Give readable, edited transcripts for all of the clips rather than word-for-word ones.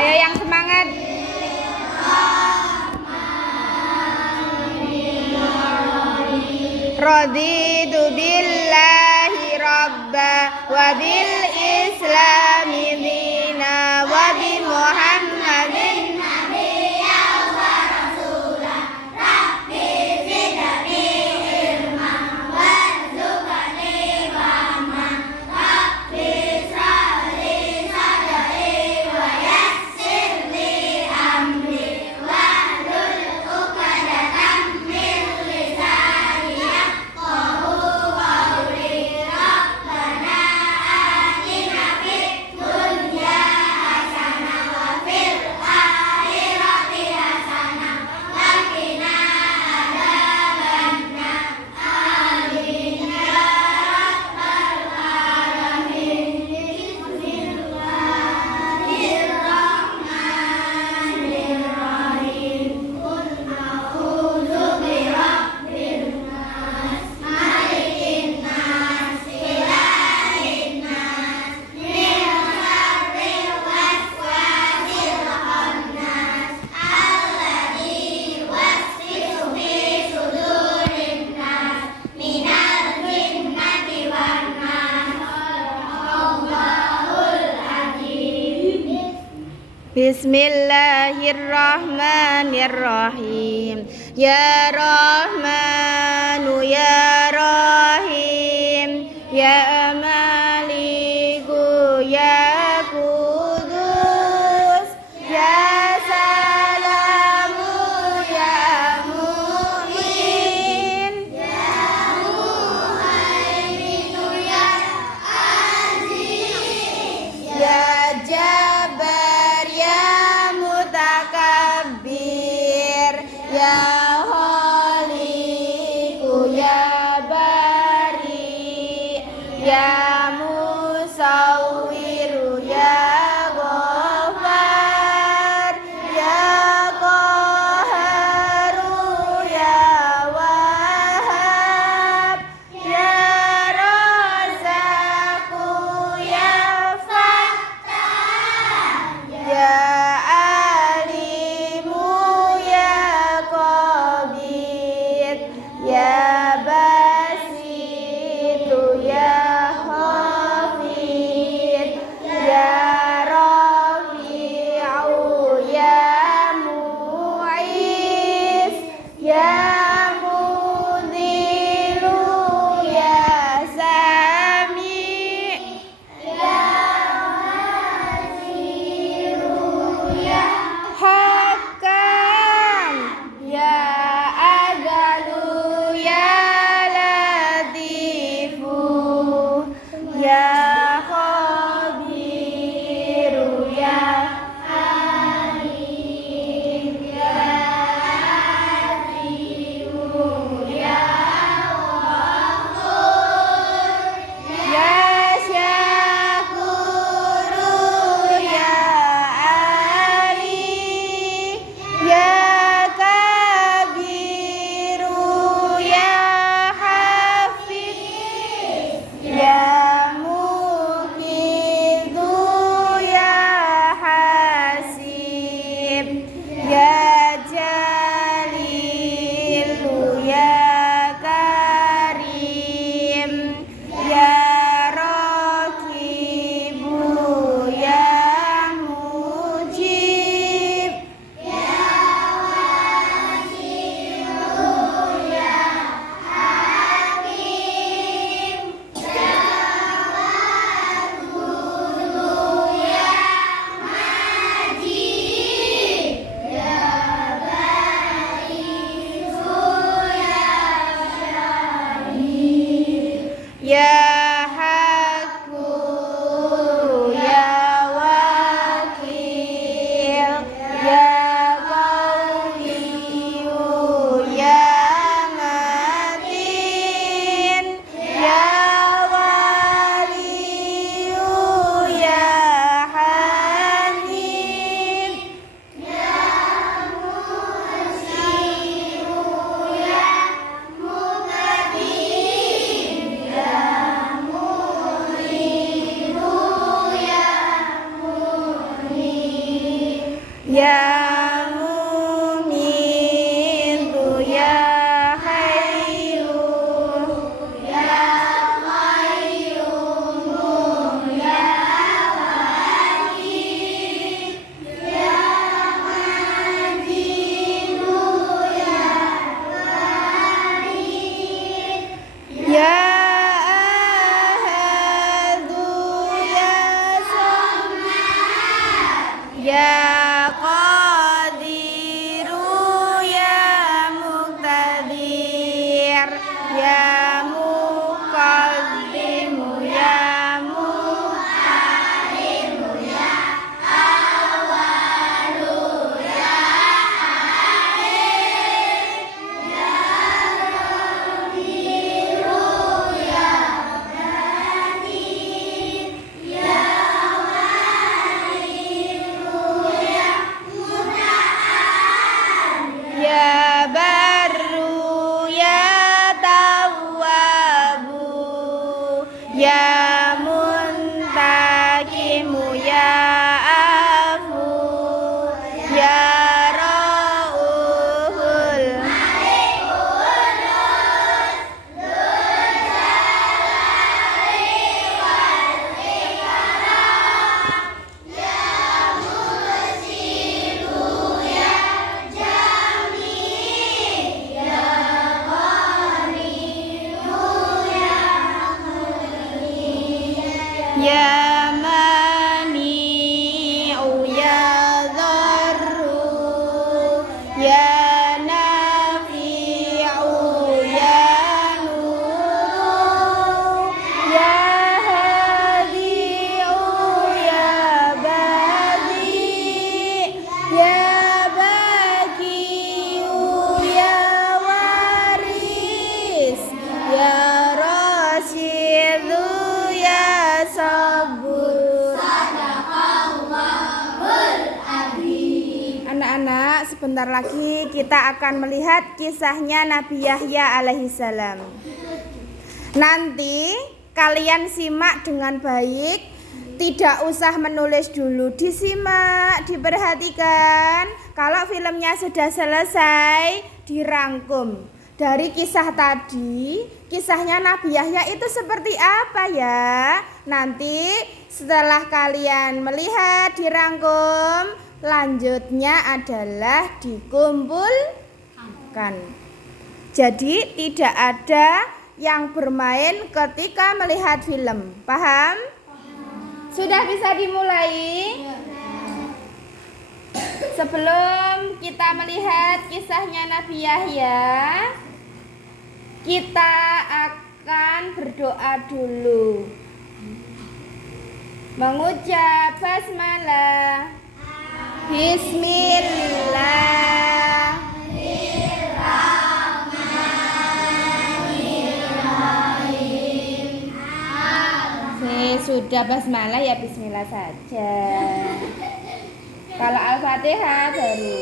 Ayo yang semangat. Raditu billahi rabba wa bil islami dina wa bi muhammadin Bismillahirrahmanirrahim. Ya Rahmanu ya Rahim, ya Maliku ya Kudus, ya Salamu ya Mu'min, ya Muhaiminu ya Aziz, ya Jabbar ya Mutakabbir, ya Khaliqu ya Bari, ya ya barru ya tawwabu ya muntakimu ya afu ya rauhul ya mani'u ya dharru ya nafi'u ya nuru ya hadi'u ya badi ya baki'u ya waris ya rasyidu ya sabur. Anak-anak, sebentar lagi kita akan melihat kisahnya Nabi Yahya alaihissalam. Nanti kalian simak dengan baik, tidak usah menulis dulu, disimak, diperhatikan. Kalau filmnya sudah selesai, dirangkum. Dari kisah tadi, kisahnya Nabi Yahya itu seperti apa ya? Nanti setelah kalian melihat, dirangkum, lanjutnya adalah dikumpulkan. Jadi tidak ada yang bermain ketika melihat film. Paham? Sudah bisa dimulai? Sebelum kita melihat kisahnya Nabi Yahya, kita akan berdoa dulu. Mengucap basmalah. Bismillahirrahmanirrahim. Sudah basmalah ya bismillah saja. Kalau Al-Fatihah baru.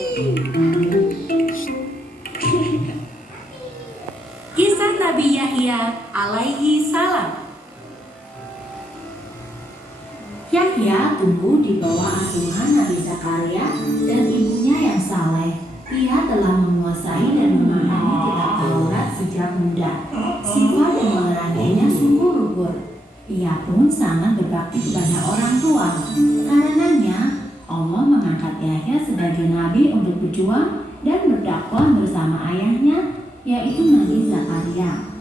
Kisah Nabi Yahya alaihi salam. Yahya tumbuh di bawah asuhan Nabi Zakaria dan ibunya yang saleh. Ia telah menguasai dan memahami kitab Taurat sejak muda. Sifat dan olahraga sungguh luhur. Ia pun sangat berbakti kepada orang tua. Karenanya, Allah mengangkat Yahya sebagai nabi untuk berjuang dan berdakwah bersama ayahnya, yaitu Nabi Zakaria.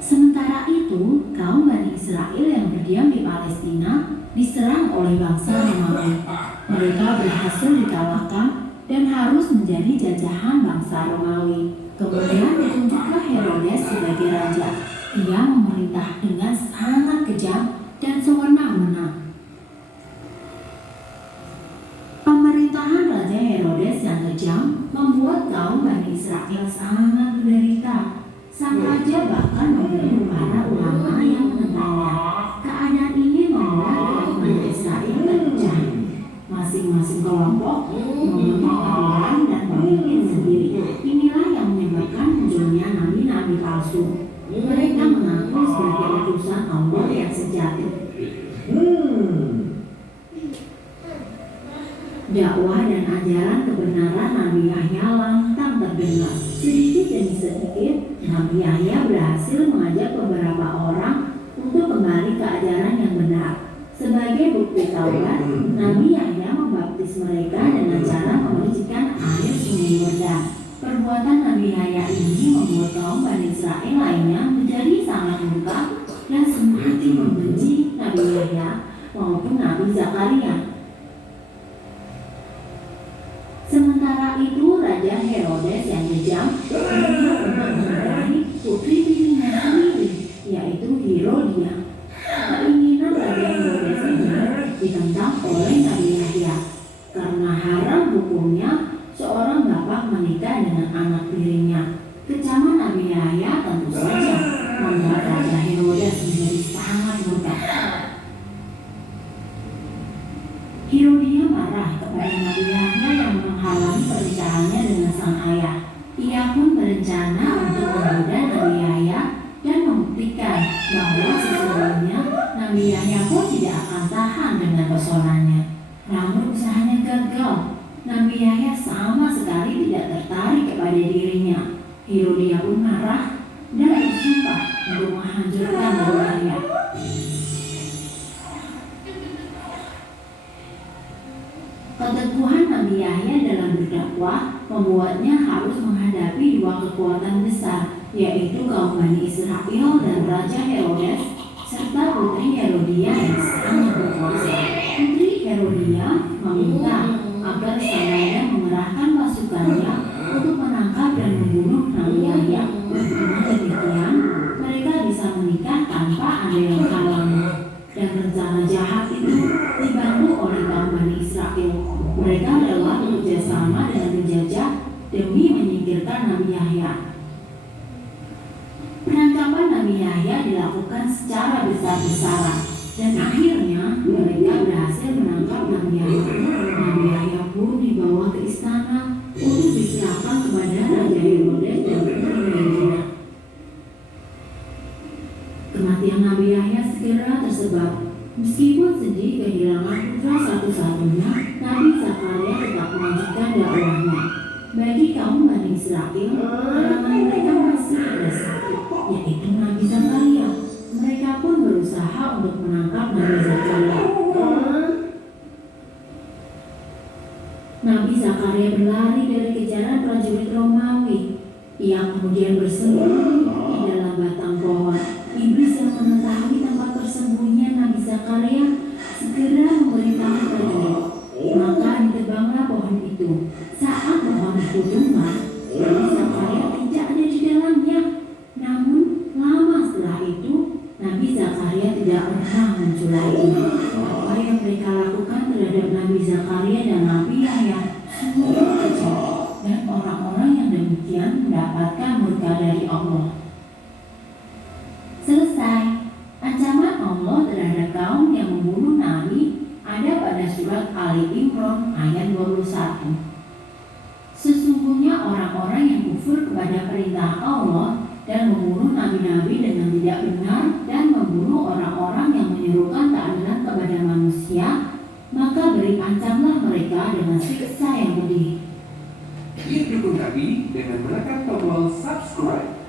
Sementara itu, kaum Bani Israel yang berdiam di Palestina diserang oleh bangsa Romawi. Mereka berhasil dikalahkan dan harus menjadi jajahan bangsa Romawi. Kemudian ditunjuklah Herodes sebagai raja. Ia memerintah dengan sangat kejam dan sewenang-wenang. Pemerintahan Raja Herodes yang kejam membuat kaum Bani Israel sangat menderita. Sang raja bahkan membunuh para ulama yang menentangnya. Keadaan ini membuat kaum Bani Israel terpecah. Masing-masing kelompok memiliki aturan dan pemimpin sendiri. Inilah yang menyebabkan munculnya nabi-nabi palsu. Mereka mengaku sebagai utusan Allah yang sejati. Dakwah dan ajaran kebenaran Nabi Yahya lantang terdengar. Sedikit demi sedikit, Nabi Yahya berhasil mengajak beberapa orang untuk kembali ke ajaran yang benar. Sebagai bukti Taurat, Nabi Yahya membaptis mereka dengan cara memercikan air sungai Yordan. Perbuatan Nabi Yahya ini membuat kaum Bani Israel lainnya menjadi sangat murka dan semakin membenci Nabi Yahya maupun Nabi Zakaria. Sementara itu, Raja Herodes yang kejam berusaha untuk menikahi putri tirinya sendiri, yaitu Herodia. Keinginan Raja Herodes ini ditentang oleh Nabi Yahya. Karena haram hukumnya seorang bapak menikah dengan anak tirinya. Kecaman Nabi Yahya tentu saja membuat Raja Herodes menjadi sangat murka. Herodia marah kepada Nabi Yahya yang sang ayah. Ia pun berencana untuk menggoda Nabi Yahya dan membuktikan bahwa sesungguhnya Nabi Yahya pun tidak akan tahan dengan pesonanya. Namun usahanya gagal. Nabi Yahya sama sekali tidak tertarik kepada dirinya. Herodia pun marah dan bersumpah untuk menghancurkan Nabi Yahya. Keteguhan Nabi Yahya dalam berdakwah membuatnya harus menghadapi dua kekuatan besar, yaitu kaum Bani Israel dan Raja Herodes, serta putri Herodia yang sangat berkuasa. Putri Herodia meminta agar sang mengerahkan pasukannya untuk menangkap dan membunuh Nabi Yahya. Dengan demikian, mereka bisa menikah tanpa ada yang halangi. Dan rencana jahat itu dibantu oleh kaum Bani Israel. Mereka rela bekerja sama dengan penjajah demi menyingkirkan Nabi Yahya. Penangkapan Nabi Yahya dilakukan secara besar-besaran dan akhirnya mereka berhasil menangkap Nabi Yahya. Nabi Yahya pun dibawa ke istana untuk diserahkan kepada Raja Herodes dan Putri Herodia. Kematian Nabi Yahya segera tersebar. Meskipun sedih kehilangan putra satu-satunya, Nabi Zakaria tetap melanjutkan dakwahnya. Bagi kaum Bani Israel, halangan mereka masih ada satu, yaitu Nabi Zakaria. Mereka pun berusaha untuk menangkap Nabi Zakaria. Nabi Zakaria berlari dari kejaran prajurit Romawi. Ia kemudian bersembunyi di dalam batang pohon. Iblis yang mengetahui tempat persembunyian Nabi Zakaria segera memberitahu prajurit. Maka ditebanglah pohon itu. Saat pohon itu tumbang, Nabi Zakaria tidak ada di dalamnya. Namun lama setelah itu, Nabi Zakaria tidak pernah muncul lagi. Apa yang mereka lakukan terhadap Nabi Zakaria dan Nabi Yahya sungguh kejam, dan orang-orang yang demikian mendapatkan murka dari Allah. Selesai. Ancaman Allah terhadap kaum yang membunuh Nabi ada pada surat Ali Imran ayat 21. Sesungguhnya orang-orang yang kufur kepada perintah Allah dan membunuh nabi-nabi dengan tidak benar dan membunuh orang-orang yang menyerukan keadilan kepada manusia, maka beri ancamlah mereka dengan siksa yang pedih. Yuk dukung kami dengan menekan tombol subscribe.